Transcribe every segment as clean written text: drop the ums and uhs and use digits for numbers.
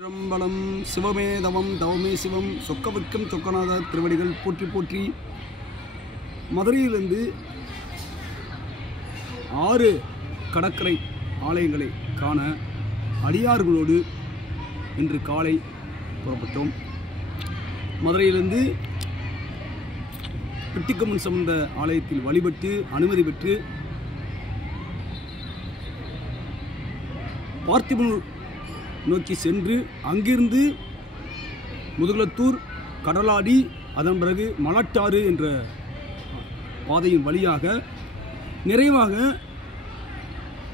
திரும்பலம் சிவமே தவம் தவமே சிவம் சொக்கவிற்கும் சொக்கநாத திருவடிகள் போற்றி போற்றி. மதுரையிலிருந்து 6 கடற்கரை ஆலயங்களை காண அடியார்களோடு இன்று காலை புறப்பட்டோம். மதுரையிலிருந்து பிட்டிக்கம்மன் சம்பந்த ஆலயத்தில் வழிபட்டு அனுமதி பெற்று பார்த்திபனூர் நோக்கி சென்று அங்கிருந்து முதுகுளத்தூர் கடலாடி அதன் பிறகு மலட்டாறு என்ற பாதையின் வழியாக நிறைவாக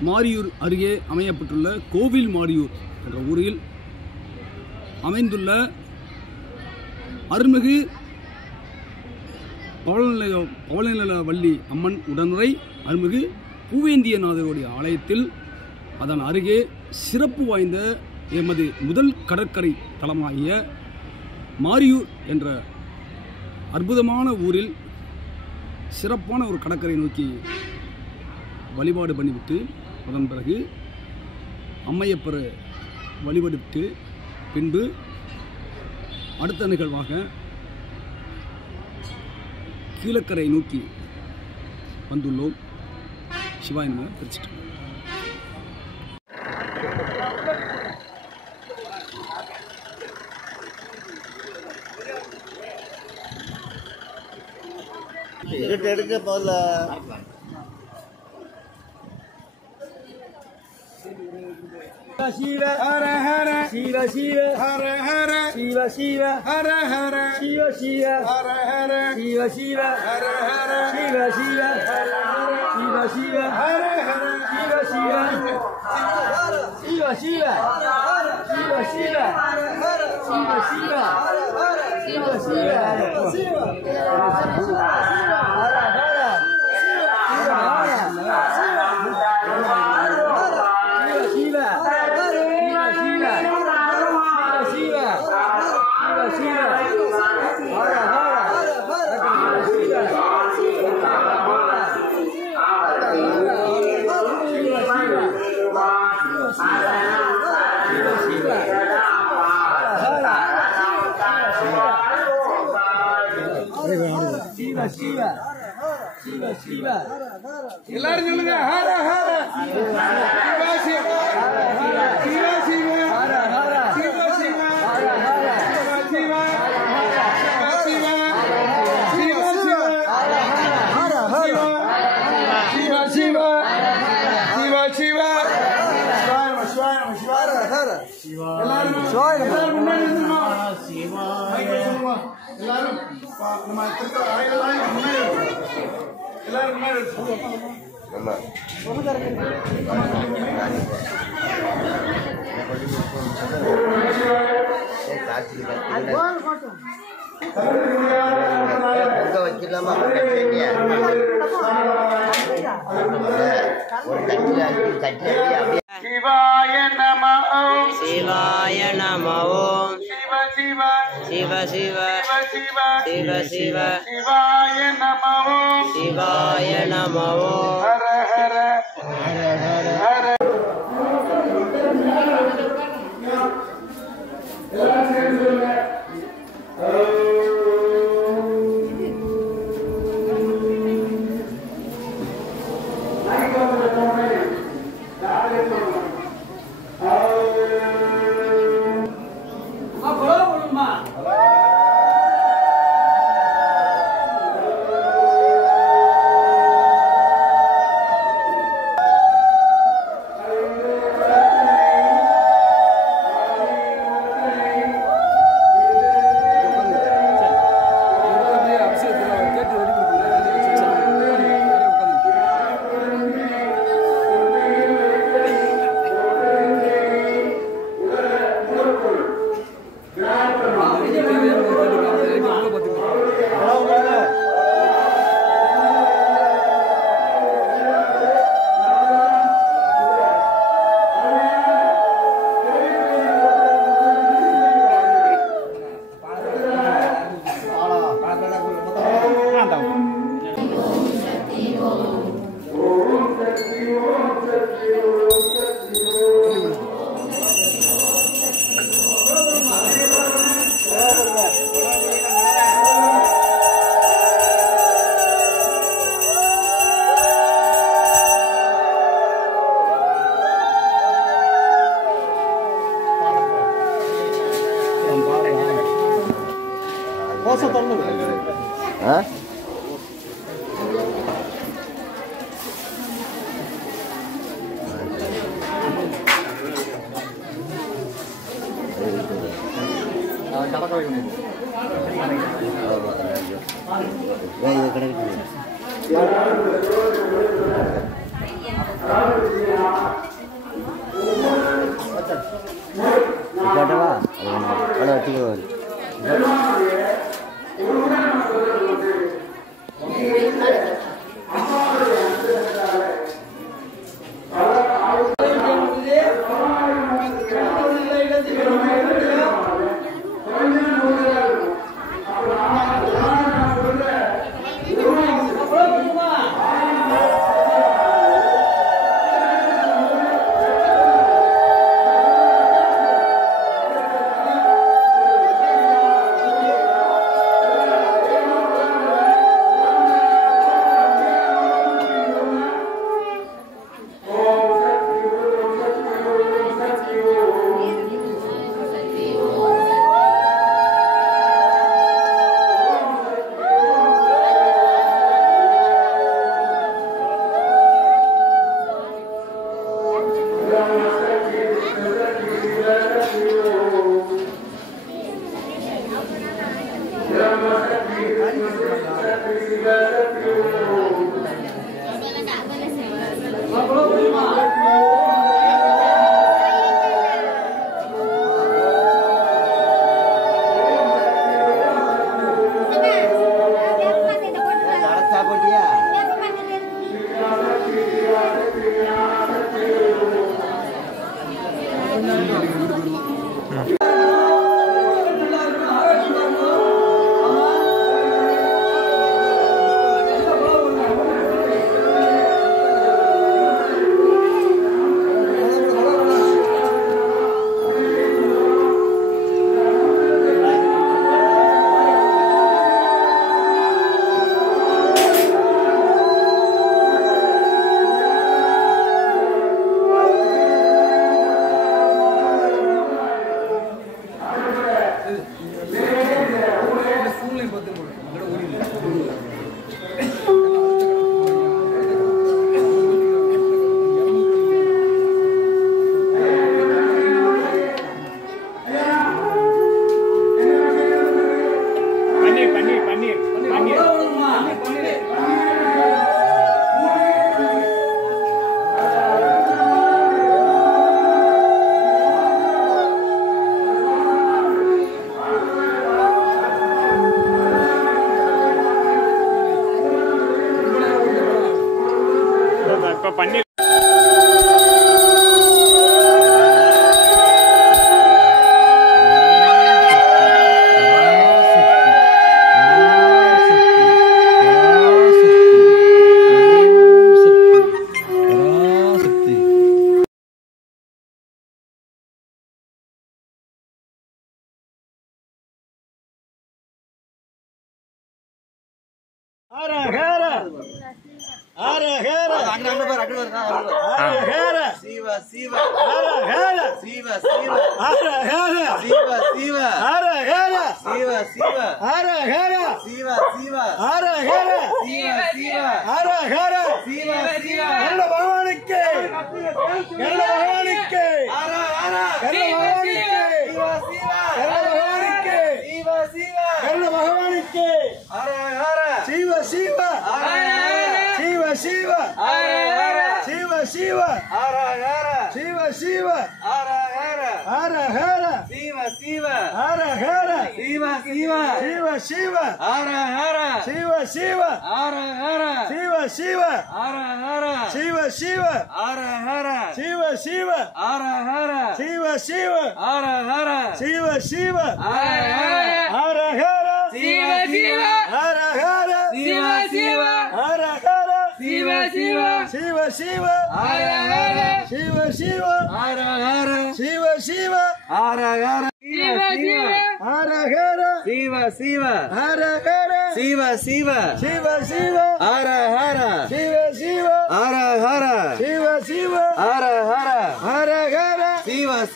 மாரியூர் அருகே அமையப்பட்டுள்ள கோவில் மாரியூர் என்ற ஊரில் அமைந்துள்ள அருள்மிகு பவளநிலவள்ளி அம்மன் உடனுரை அருள்மிகு பூவேந்தியநாதருடைய ஆலயத்தில் அதன் அருகே சிறப்பு வாய்ந்த எமது முதல் கடற்கரை தலமாகிய மாரியூர் என்ற அற்புதமான ஊரில் சிறப்பான ஒரு கடற்கரை நோக்கி வழிபாடு பண்ணிவிட்டு அதன் பிறகு அம்மையப்பரை வழிபடுத்து பின்பு அடுத்த நிகழ்வாக கீழக்கரை நோக்கி வந்துள்ளோம். சிவாய நம. பிரிச்சுட்டு எடுக்க போல Shiva Hara Hara Shiva Shiva Hara Hara Shiva Shiva Hara Hara Shiva Shiva Hara Hara Shiva Shiva Hara Hara Shiva Shiva Hara Hara Shiva Shiva Hara Hara Shiva Shiva Shiva Shiva Shiva Shiva Shiva Shiva Shiva Shiva Hara Hara Shiva Shiva Shiva எல்லாரும் சொல்லுங்க ஹர ஹர சிவா சிவா சிவா சிவா ஹர ஹர சிவா சிவா ஹர ஹர சிவா சிவா சிவா சிவா ஹர ஹர சிவா சிவா சிவா சிவா சிவாய சிவாய ஹர சிவா எல்லாரும் சிவாய முன்னாடி நில்லுமா சிவா எல்லாரும் நம்ம திருக்க ஆயிரம் முன்னாடி எல்லாரும் முன்னாடி நல்லா வச்சிடலாமா ஒரு தட்டில் சிவாய நம ஓம் சிவாய நம ஓம் சிவ சிவ சிவ சிவ சிவ சிவ சிவ சிவாய நம ஓம் சிவாய நம ஓம் ஹர ஹர ஹர ஹர ஹர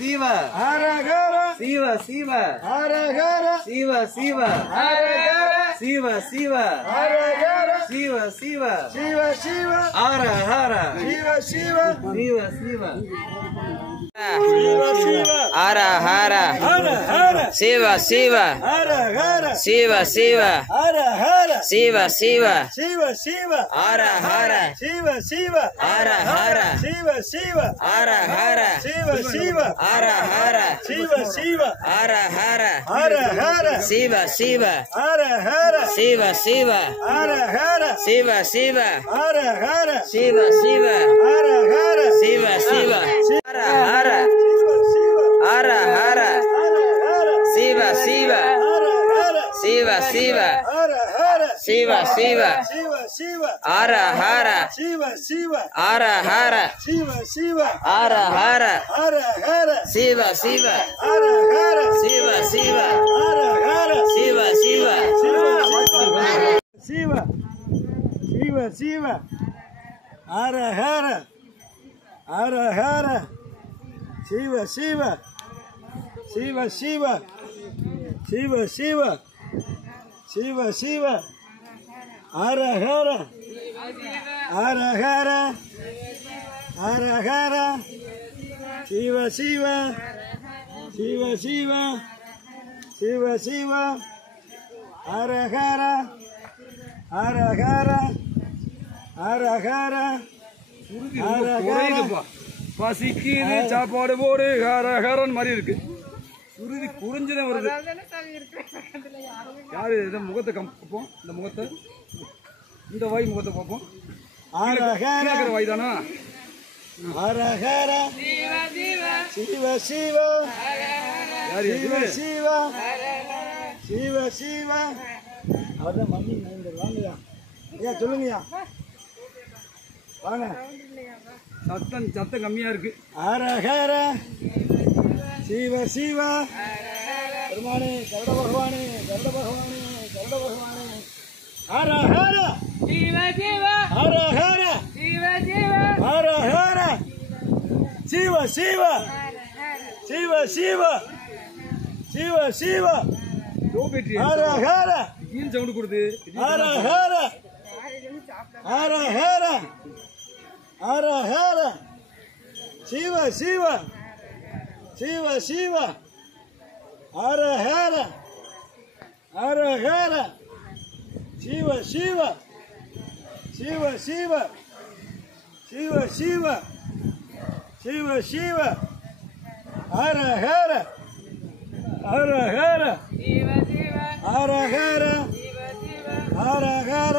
Shiva சிவ சிவ ஹர ஹர சிவ சிவ ஹர ஹர சிவ சிவ ஹர ஹர சிவ சிவ சிவ சிவ ஹர ஹர சிவ சிவ சிவ சிவ சிவ சிவ ஹர ஹர ஹர ஹர சிவ சிவ ஹர ஹர சிவ சிவ ஹர ஹர சிவ சிவ சிவ சிவ ஹர ஹர சிவ சிவ ஹர ஹர சிவ சிவ ஹர ஹர சிவ சிவ ஹர ஹர சிவ சிவ ஹர ஹர ஹர ஹர சிவ சிவ ஹர ஹர சிவ சிவ ஹர ஹர சிவ சிவ ஹர ஹர சிவ சிவ ஹர ஹர சிவ சிவ ஹர ஹர ஹர ஹர சிவ சிவ சிவ சிவ ஹர ஹர சிவ சிவ சிவ சிவ ஹர ஹர சிவ சிவ ஹர ஹர சிவ சிவ ஹர ஹர ஹர ஹர சிவ சிவ ஹர ஹர சிவ சிவ ஹர ஹர சிவ சிவ சிவ சிவ சிவ சிவ ஹர ஹர ஹர ஹர சிவ சிவ சிவ சிவ சிவ சிவ சிவ சிவ ஹர ஹர ஹர ஹர ஹர ஹர சிவ சிவ சிவ சிவ சிவ சிவ ஹர ஹர ஹர ஹர ஹர ஹர குறையுதுப்பா பசிக்குது சாப்பாடு போடு ஹர ஹரன் மாதிரி இருக்கு சுருதி குறைஞ்சுதான் வருது யாரு இதை முகத்தை பார்ப்போம் இந்த முகத்தை இந்த வாய் முகத்தை பார்ப்போம் ஹர ஹர கேட்கிற வாய் தானா ஹர ஹர சிவ சிவ யாரு சிவ சிவ சிவ சிவ அதான் மம்மி வாங்கயா ஐயா சொல்லுங்கய்யா வாங்க சத்தம் கம்மியா இருக்கு ஹர ஹர சிவ சிவ பெருமானே கருட பகவானே கருட பகவானே கருட பகவானே ஹர ஹர சிவ சிவ ஹர ஹர சிவ சிவ ஹர ஹர சிவ சிவ சிவ சிவ சிவ சிவ லோ பேட்டரி ஹர ஹர கீழ் சவுண்ட் கொடுத்து ஹர ஹர ஹர ஹர ஹர ஹர சிவ சிவ சிவ சிவ ஹர ஹர ஹர ஹர சிவ சிவ சிவ சிவ சிவ சிவ சிவ சிவ ஹர ஹர ஹர ஹர ஹர ஹர ஹர ஹர ஹர ஹர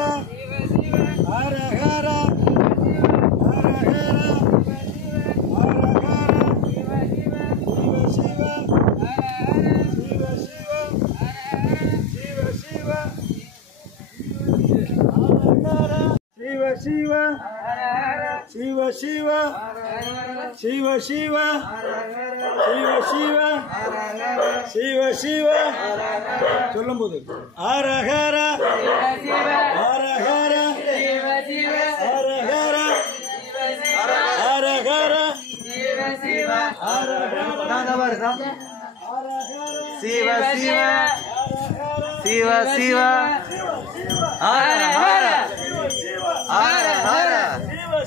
சிவ சிவ சிவ சிவ சிவ சிவ சிவ சிவ சிவ சொல்லும் போது ஹர ஹர ஹர ஹர ஹர ஹர ஹர ஹர சிவ சிவ சிவ சிவ ஹர ஹர ஹர ஹர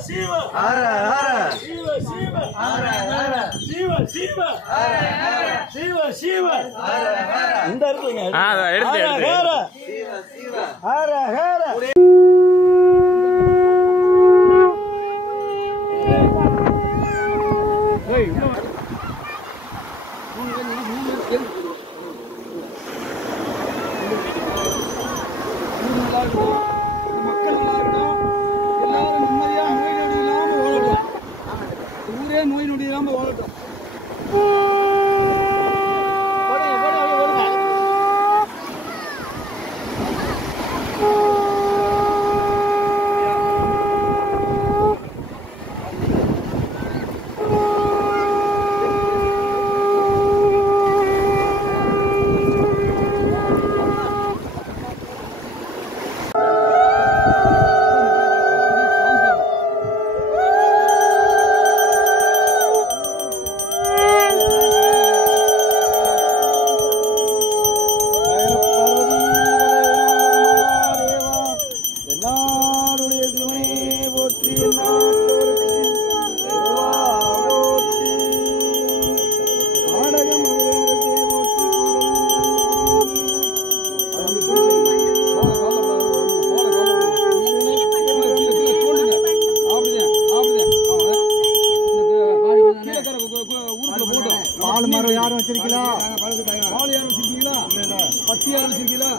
சிவ ஹர ஹர சிவ சிவ ஹர ஹர சிவ சிவ ஹர ஹர சிவ சிவ இந்த இருக்குங்க ஹர ஹர சிவ சிவ ஹர ஹர மக்கள் நல்லா இருக்கணும் எல்லாரும் நிம்மதியா நோய் நொடி இல்லாம வாழட்டும் ஊரே நோய் நொடி இல்லாம வாழட்டும் பால் யாரும் வச்சிருக்கீங்களா? பத்தி யாரும் வச்சிருக்கீங்களா?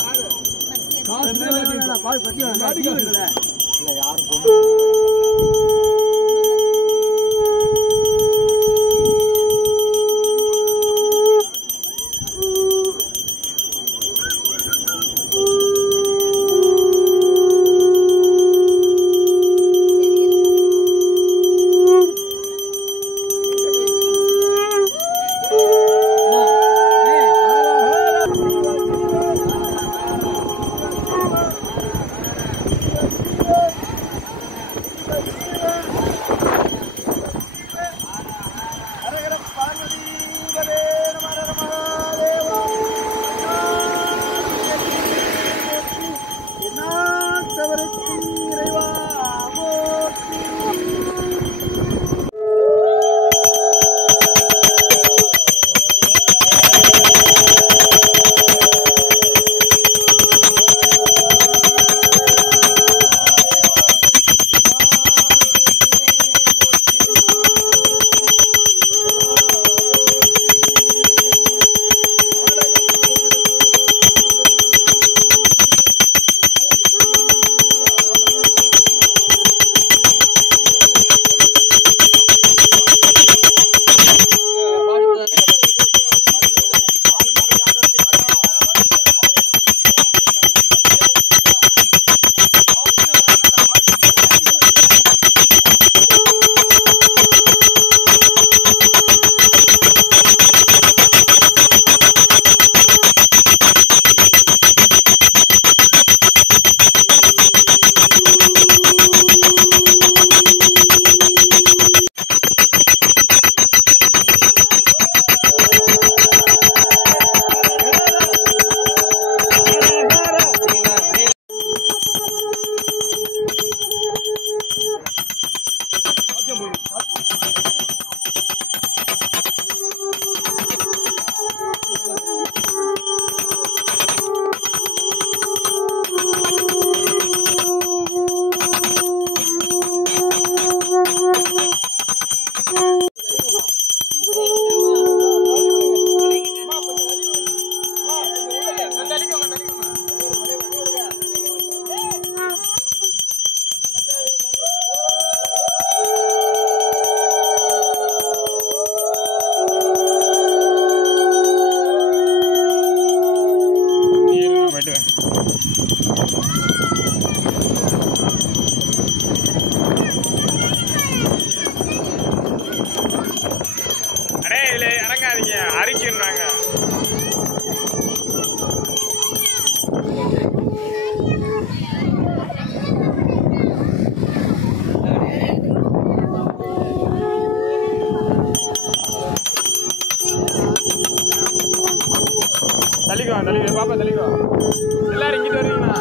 பாப்பா தள்ளிக்கோ. எல்லாரும் இங்கிட்டு வருவீங்களா?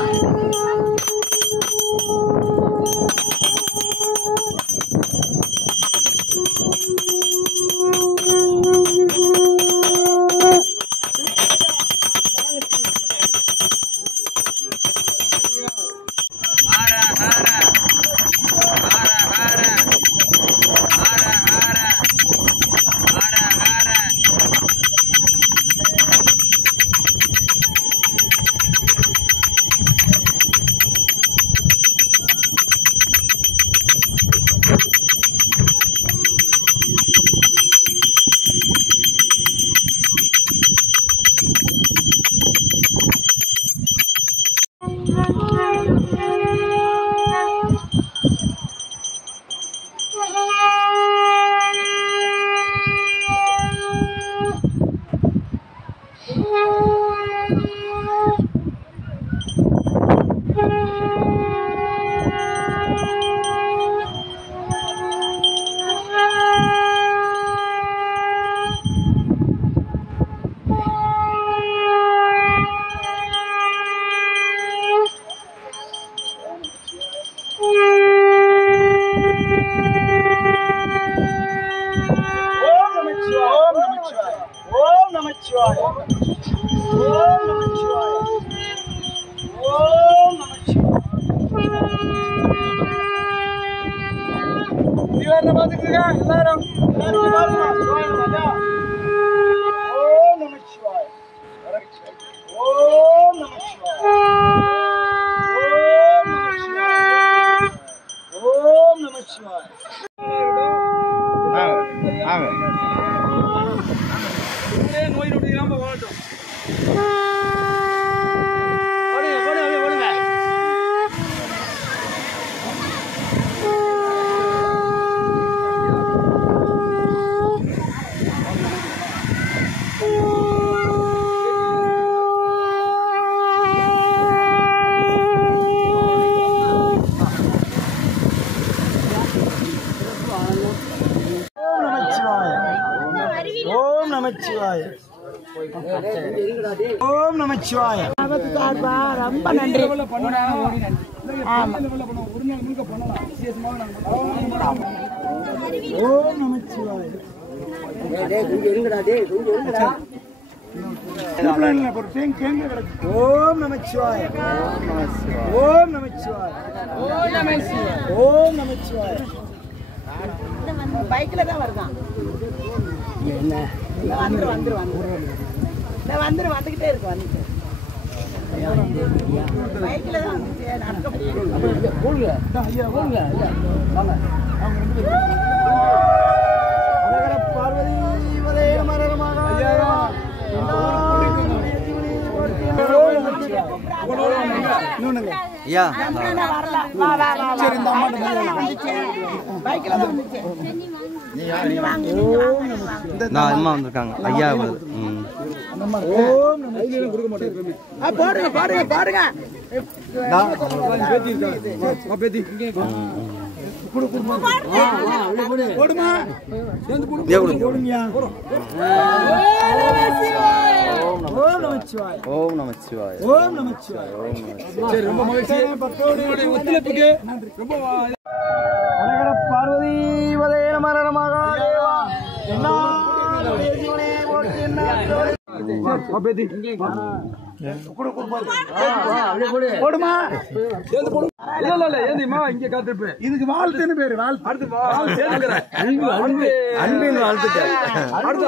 எல்லாரும் ஓம் நமச்சிவாய. ரொம்ப நன்றி. ஒரு நாள் முழுக்க பண்ணலாம். ஓம் நமச்சிவாய. ஓம் நமச்சிவாய. ஓம் நமச்சிவாய. ஓம் நமச்சிவாய. பைக்ல தான் வருதான். வந்துகிட்டே இருக்கு. பைக்ல தான் பார்வதி வதே மரமாக ஐயா நான் அம்மா வந்திருக்காங்க ஐயா. பாடுங்க பாடுங்க பாடுங்க. ஓம் நமச்சிவாய. ஓம் நமச்சிவாய. ஓம் நமச்சிவாய. சரி, ரொம்ப மகிழ்ச்சி. ஒத்துழைப்புக்கு அழகர பார்வதி வதே மரமாக இதுக்கு வாழ்த்துன்னு பேரு. அன்பின் வாழ்த்துக்கள். அன்பு